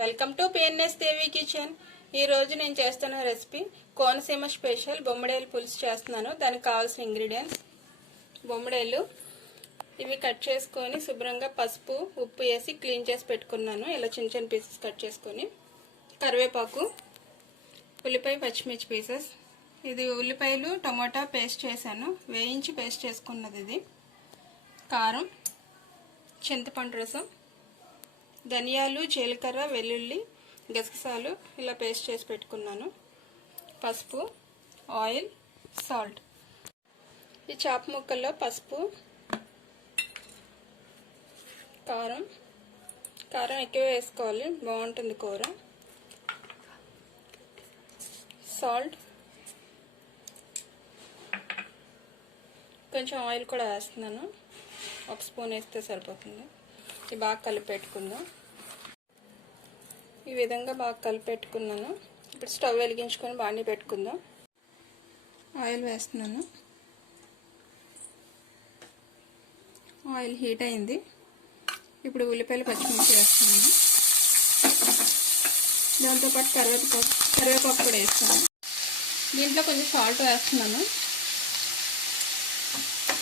Welcome to PNS Devi kitchen. ఈ రోజు నేను చేస్తున్న రెసిపీ కోనసీమ స్పెషల్ బొమ్మడేలు పులుసు చేస్తున్నాను. దానికి కావాల్సిన ఇంగ్రీడియంట్స్: బొమ్మడేలు ఇవి కట్ చేసుకొని శుభ్రంగా పసుపు ఉప్పు వేసి క్లీన్ చేసి పెట్టుకున్నాను. ఇలా చిన్న చిన్న పీసెస్ కట్ చేసుకొని, కరివేపాకు, ఉల్లిపాయ పచ్చిమిర్చి పీసెస్, ఇది ఉల్లిపాయలు టమాటా పేస్ట్ చేశాను, వేయించి పేస్ట్ చేసుకున్నది ఇది, కారం, చింతపండు రసం, ధనియాలు, జీలకర్ర, వెల్లుల్లి, గసగసాలు ఇలా పేస్ట్ చేసి పెట్టుకున్నాను, పసుపు, ఆయిల్, సాల్ట్. ఈ చాప ముక్కల్లో పసుపు, కారం ఎక్కువ వేసుకోవాలి, బాగుంటుంది కూర. సాల్ట్, కొంచెం ఆయిల్ కూడా వేస్తున్నాను, ఒక స్పూన్ వేస్తే సరిపోతుంది. ఇది బాగా కలిపి పెట్టుకుందాం. ఈ విధంగా బాగా కలిపి పెట్టుకున్నాను. ఇప్పుడు స్టవ్ వెలిగించుకొని బాండి పెట్టుకుందాం. ఆయిల్ వేస్తున్నాను. ఆయిల్ హీట్ అయింది. ఇప్పుడు ఉల్లిపాయలు పచ్చిమిర్చి వేస్తున్నాను. దాంతోపాటు కరివేపాకు కూడా వేస్తాను. దీంట్లో కొంచెం సాల్ట్ వేస్తున్నాను.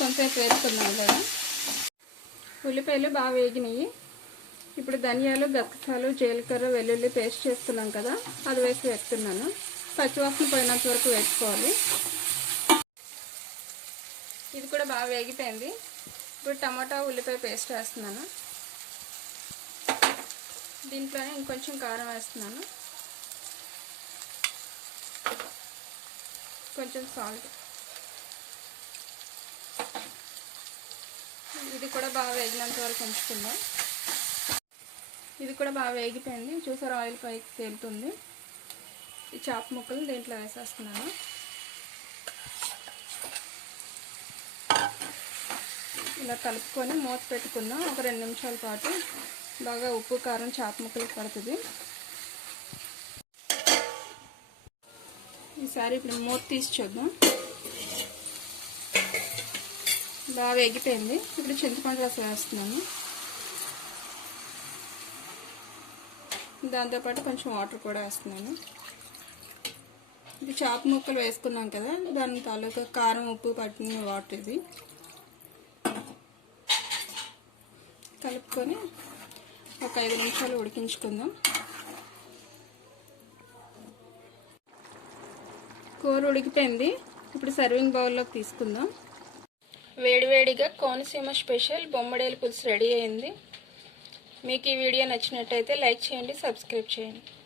కొంతసేపు వేసుకున్నాను కదా. ఉల్లిపాయలు బాగా వేగినాయి. ఇప్పుడు ధనియాలు, గసగసాలు, జీలకర్ర, వెల్లుల్లి పేస్ట్ చేసుకున్నాం కదా, అది వేసి వేస్తున్నాను. పచ్చివాసన పోయినంత వరకు వేసుకోవాలి. ఇది కూడా బాగా వేగిపోయింది. ఇప్పుడు టమాటా, ఉల్లిపాయ పేస్ట్ వేస్తున్నాను. దీంట్లోనే ఇంకొంచెం కారం వేస్తున్నాను, కొంచెం సాల్ట్. ఇది కూడా బాగా వేగినంత వరకు ఉంచుకుందాం. ఇది కూడా బాగా వేగిపోయింది. చూసారు, ఆయిల్ పైకి తేలుతుంది. ఈ చాప ముక్కలు దీంట్లో వేసేస్తున్నాను. ఇలా కలుపుకొని మూత పెట్టుకుందాం. ఒక 2 నిమిషాల పాటు బాగా ఉప్పు కారం చాప ముక్కలకు పడుతుంది. ఈసారి ఇప్పుడు మూత తీసి చూద్దాం. బాగా వేగిపోయింది. ఇప్పుడు చింతపండు రసం వేస్తున్నాను. దాంతోపాటు కొంచెం వాటర్ కూడా వేస్తున్నాను. ఇది చాప ముక్కలు వేసుకున్నాం కదా, దాని తాలూకా కారం ఉప్పు పట్టిన వాటర్ ఇది. కలుపుకొని ఒక 5 నిమిషాలు ఉడికించుకుందాం. కూర ఉడికిపోయింది. ఇప్పుడు సర్వింగ్ బౌల్లోకి తీసుకుందాం. వేడివేడిగా కోనసీమ స్పెషల్ బొమ్మడేలు పులుసు రెడీ అయింది. మీకు ఈ వీడియో నచ్చినట్టయితే లైక్ చేయండి, సబ్స్క్రైబ్ చేయండి.